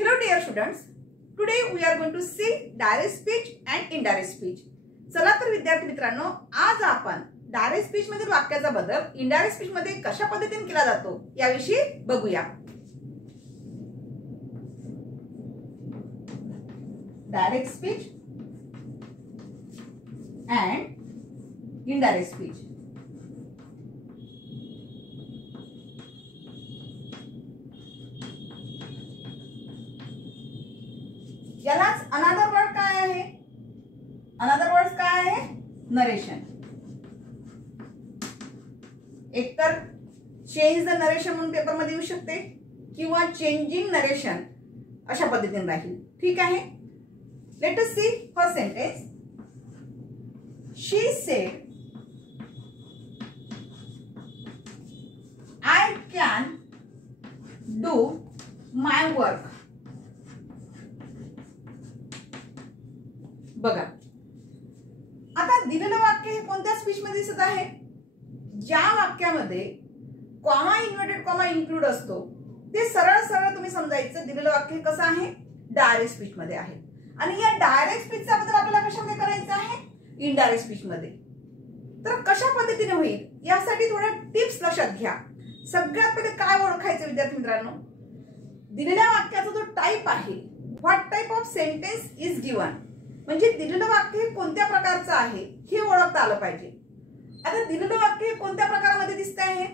Hello dear students, today we are going to see direct speech and indirect speech. चला तर विद्यार्थी मित्रांनो, आज आपण डायरेक्ट स्पीच मधील वाक्याचा बदल इनडायरेक्ट स्पीच मध्ये कशा पद्धतीने केला जातो याविषयी बघूया. Direct speech and indirect speech. यालाच अनदर वर्ड काय आहे? अनदर वर्ड काय आहे? नरेशन. एकतर चेंज द नरेशन म्हणून पेपर मध्ये येऊ शकते किंवा चेंजिंग नरेशन अशा पद्धतीने राहील. ठीक आहे. Let us see first sentence. She said, I can do my work. बघा, आता दिलेलं वाक्य हे कोणत्या स्पीच मध्ये दिसत आहे? ज्या वाक्यामध्ये कॉमा इन्व्हर्टेड कॉमा इन्क्लूड असतो ते सरळ सरळ तुम्ही समजायचं दिलेलं वाक्य कसं आहे? डायरेक्ट स्पीच मध्ये आहे. आणि या डायरेक्ट स्पीचचा बद्दल आपल्याला कशामध्ये करायचं आहे? इनडायरेक्ट स्पीच मध्ये. तर कशा पद्धतीने होईल यासाठी थोड्या टिप्स लक्षात घ्या. सगळ्यात पहिले काय ओळखायचं विद्यार्थी मित्रांनो? दिलेल्या वाक्याचा जो टाइप आहे, what type of sentence is given, म्हणजे दिलेलं वाक्य कोणत्या प्रकारचं आहे हे ओळखता आलं पाहिजे. आता दिलेलं वाक्य कोणत्या प्रकारामध्ये दिसत आहे?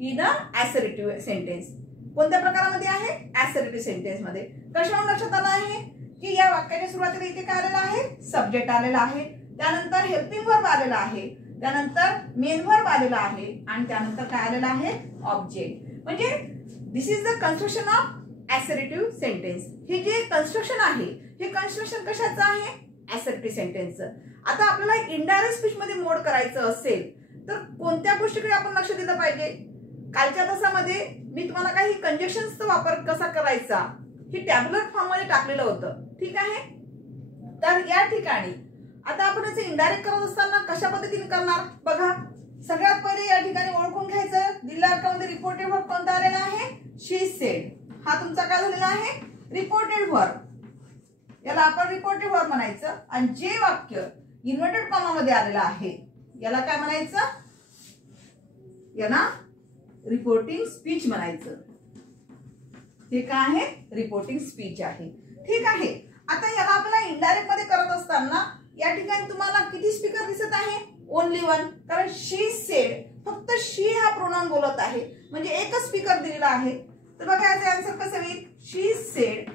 In a assertive sentence. कोणत्या प्रकारामध्ये आहे? असर्टिव्ह सेंटेन्स मध्ये. कशावरून लक्षात आलं आहे की या वाक्याच्या सुरुवातीला इथे काय आलेलं आहे? सब्जेक्ट आलेला आहे, त्यानंतर हेल्पिंग वर्ब आलेला आहे, त्यानंतर मेन वर्ब आलेला आहे आणि त्यानंतर काय आलेला आहे? ऑब्जेक्ट. म्हणजे this is the construction of assertive sentence. हे जे कन्स्ट्रक्शन आहे हे कन्स्ट्रक्शन कशाचं आहे? असर्टिव्ह सेंटेन्सचं. आता आपल्याला इनडायरेक्ट स्पीच मध्ये मोड करायचं असेल तर कोणत्या गोष्टीकडे आपण लक्ष दिलं पाहिजे? कालच्या तासामध्ये मी तुम्हाला काही कंजक्शन्सचा वापर कसा करायचा हे टॅब्युलर फॉर्म मध्ये टाकलेलं होतं. ठीक आहे. तर या ठिकाणी आता आपण याचे इनडायरेक्ट करत असताना कशा पद्धतीने करणार बघा. सगळ्यात पहिले या ठिकाणी ओळखून घ्यायचं दिलेल्या वाक्यामध्ये रिपोर्टेड वर्ब कोणता आलेला आहे? शी सेड. हा तुमचा काय झालेला आहे? Reported verb. याला आपण रिपोर्टेड वर्ब म्हणायचं. आणि जे वाक्य इन्व्हर्टेड कॉमा मध्ये आलेलं आहे याला काय म्हणायचं? याला रिपोर्टिंग स्पीच म्हणायचं. हे काय आहे? रिपोर्टिंग स्पीच आहे. ठीक आहे. आता याला आपल्याला इनडायरेक्ट मध्ये करत असताना या ठिकाणी तुम्हाला किती स्पीकर दिसत आहे? Only one. कारण शी सेड, फक्त शी हा प्रोनाउन बोलत आहे म्हणजे एकच स्पीकर दिलेला आहे. तर बघा याचे आन्सर कसं होईल? शी सेड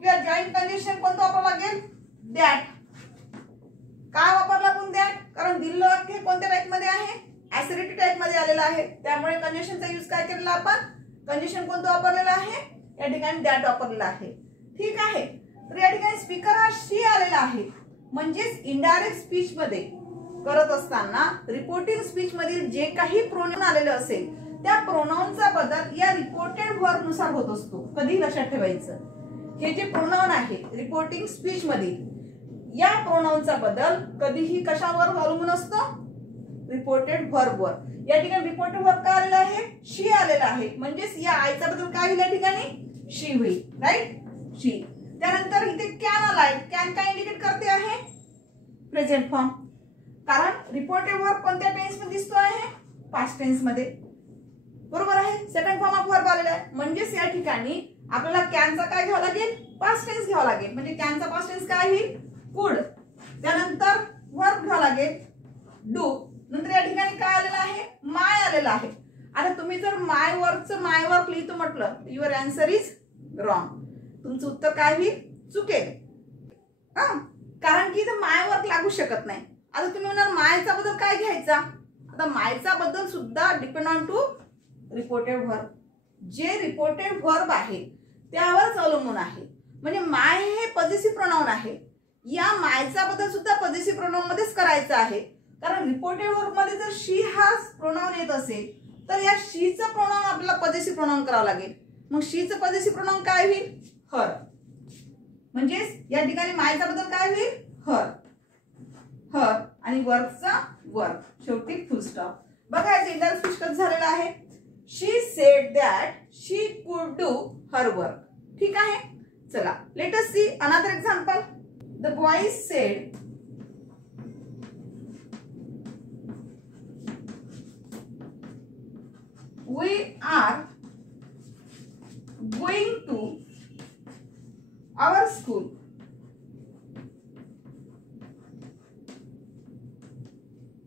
किंवा जॉइंट कंडिशन कोणतं वापरावं लागेल? दॅट. काय वापरला आपण दॅट? कारण दिलेलं वाक्य कोणत्या टाइप मध्ये आहे? असर्टिव्ह टाइप मध्ये आलेलं आहे. त्यामुळे कंडिशनचा यूज काय केलेला आपण? कंडिशन कोणतं वापरलेलं आहे? या ठिकाणी दॅट वापरलेला आहे. ठीक आहे. तर या ठिकाणी स्पीकर हा शी आलेला आहे. म्हणजेच इनडायरेक्ट स्पीच मध्ये करत असताना रिपोर्टिंग स्पीच मधील जे काही प्रोनाउन आलेलं असेल त्या प्रोनाउनचा बदल या रिपोर्टेड वर्ब नुसार होत असतो. कधी लक्षात ठेवायचं, हे जे प्रोनाउन आहे रिपोर्टिंग स्पीच मधील या प्रोनाउनचा बदल कधीही कशावर अवलंबून असतो? रिपोर्टेड वर्ब वर. या ठिकाणी रिपोर्टेड वर्ब काय आलेला आहे? शी आलेला आहे. म्हणजेच या आयचा बदल काय होईल? या ठिकाणी शी होईल. राईट, शी. त्यानंतर इथे कॅन आलाय. कॅन काय इंडिकेट करते आहे? Present form. कारण रिपोर्टेड वर्ब कोणत्या टेन्स मध्ये दिसतो आहे? पास्ट टेन्स मध्ये. बरोबर आहे. सेकंड फॉर्म ऑफ वर्ब आलेला आहे. म्हणजेच या ठिकाणी आपल्याला कॅनचा काय घ्यावा लागेल? पास्ट टेन्स घ्यावा लागेल. म्हणजे कॅनचा पास्ट टेन्स काय होईल? कुड. त्यानंतर वर्ब घ्यावा लागेल डू. नंतर या ठिकाणी काय आलेलं आहे? माय आलेलं आहे. आता तुम्ही जर माय वर्क लिहितो म्हटलं युअर आन्सर इज रॉंग. तुमचं उत्तर काय होईल? चुकेल. कारण की इथं माय वर्क लागू शकत नाही. आता तुम्ही म्हणाल मायचा बद्दल काय घ्यायचा? आता मायचा बद्दल सुद्धा depend on to reported verb. जे रिपोर्टेड वर्ब आहे त्यावरच अवलंबून आहे. म्हणजे माय हे पॉझिटिव्ह प्रोनाउन आहे. या मायचा बद्दल सुद्धा पॉझिटिव्ह प्रोनाउन मध्येच करायचं आहे. कारण रिपोर्टेड वर्ब मध्ये जर शी हा प्रोनाउन येत असेल तर या शीचं प्रोनाउन आपल्याला पॉझिटिव्ह प्रोनाउन करावं लागेल. मग शीचं पॉझिटिव्ह प्रोनाउन काय होईल? हर. म्हणजेच या ठिकाणी मायचा बद्दल काय होईल? हर. हर आणि वर्कचा वर्क. शेवटी फुल स्टॉप. बघा याचं इनडायरेक्ट स्पीच कसं झालेलं आहे? शी सेड दॅट शी कुड डू हर वर्क. ठीक आहे. चला, late us see another example. The boys sed we are going to our school.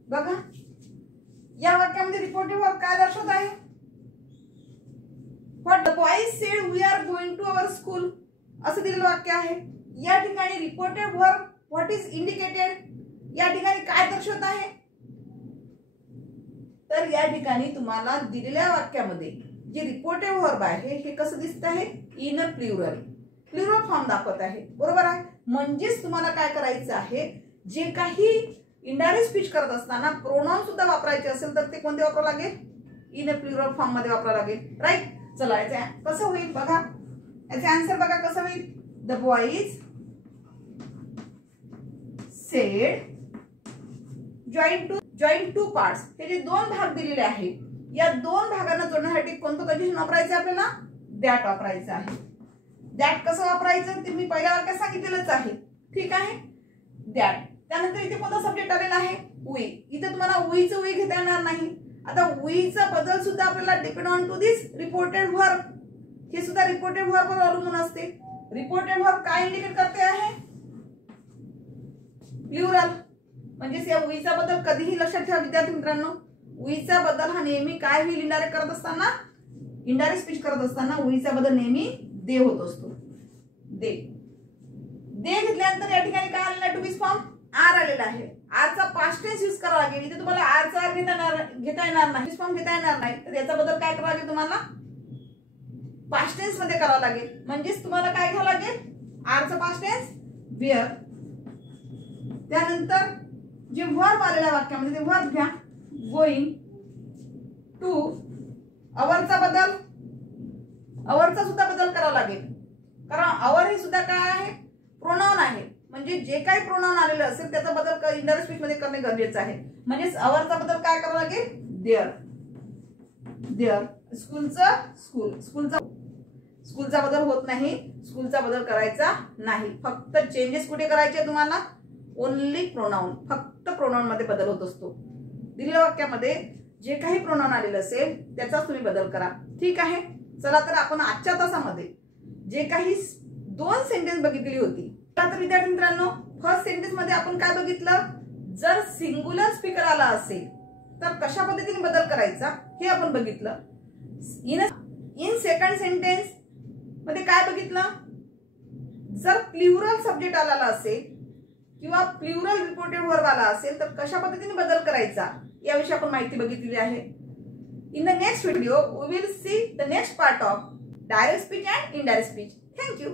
बघा, या वाक्यामध्ये रिपोर्टिव्ह वर्ब काय दर्शवत आहे? What the boys said we are going to our school असं दिलेलं वाक्य आहे. या ठिकाणी reported verb what is indicated, या ठिकाणी काय दर्शवत आहे? तर या ठिकाणी तुम्हाला दिलेल्या वाक्यामध्ये जे रिपोर्टेड वर्ब आहे हे कसं दिसत आहे? इन अ प्लुरल फॉर्म दाखवत आहे. बरोबर आहे. म्हणजेच तुम्हाला काय करायचं आहे, जे काही इनडायरेक्ट स्पीच करत असताना प्रोनाउन सुद्धा वापरायचे असेल तर ते कोणते वापरावं लागेल? इन अ प्लुरल फॉर्म मध्ये वापरावं लागेल. राईट. चला, याचं कसं होईल बघा, याचे आन्सर बघा कसं होईल. The boys sed join two parts. हे जे दोन भाग दिलेले आहेत, या दोन भागांना जोडण्यासाठी कोणतं कंडिशन वापरायचं आपल्याला? दॅट वापरायचं आहे. दॅट कसं वापरायचं ते मी पहिल्या वाक्यात सांगितलेलंच आहे. ठीक आहे. दॅट. त्यानंतर इथे कोणता सब्जेक्ट आलेला आहे? वी. इथे तुम्हाला वीचं वी घेता येणार नाही. आता वीचा बदल सुद्धा आपल्याला depend on to this reported verb. हे सुद्धा रिपोर्टेड वर्ब वर अवलंबून असते. रिपोर्टेड वर्ब काय इंडिकेट करते आहे? प्लुरल. म्हणजे या वीचा बदल कधीही लक्षात ठेवा विद्यार्थी मित्रांनो, वीचा बदल हा नेहमी काय होईल? इनडायरेक्ट करत असताना, इनडायरेक्ट स्पीच करत असताना वीचा बदल नेहमी दे होत असतो. दे. दे घेतल्यानंतर या ठिकाणी काय आलेला? टू बी फॉर्म आर आलेला आहे. आरचा पास्ट टेन्स यूज करावा लागेल. इथे तुम्हाला आरचा आर घेता येणार नाही, फॉर्म घेता येणार नाही. तर याचा बदल काय करावा लागेल? तुम्हाला पास्ट टेन्स मध्ये करावा लागेल. म्हणजेच तुम्हाला काय घ्यावं लागेल? आरचा पास्ट टेन्स वेअर. त्यानंतर जे वर्ब आलेल्या वाक्यामध्ये ते वर्ब घ्या. Going to. अवरचा बदल, अवरचा सुद्धा बदल करावा लागेल, कारण अवर हे सुद्धा काय आहे? प्रोनाउन आहे. म्हणजे जे काही प्रोनाउन आलेलं असेल त्याचा बदल इनडायरेक्ट स्पीच मध्ये करणे गरजेचं आहे. म्हणजे अवरचा बदल काय करावा लागेल? देअर. देअर. स्कूलचा स्कूल. स्कूलचा बदल होत नाही. स्कूलचा बदल करायचा नाही. फक्त चेंजेस कुठे करायचे तुम्हाला? Only pronoun. फक्त प्रोनाउन मध्ये बदल होत असतो. दिलेल्या वाक्यामध्ये जे काही प्रोनाउन आलेलं असेल त्याचाच तुम्ही बदल करा. ठीक आहे. चला, तर आपण आजच्या तासामध्ये जे काही दोन सेंटेन्स बघितली होती. तर विद्यार्थी मित्रांनो, फर्स्ट सेंटेन्स मध्ये आपण काय बघितलं? जर सिंग्युलर स्पीकर आला असेल तर कशा पद्धतीने बदल करायचा हे आपण बघितलं. इन सेकंड सेंटेन्स मध्ये काय बघितलं? जर प्लुरल सब्जेक्ट आलेला असेल किंवा प्लुरल रिपोर्टेड वर्ब आला असेल तर कशा पद्धतीने बदल करायचा याविषयी आपण माहिती बघितलेली आहे. In the next video we will see the next part of direct speech and indirect speech. Thank you.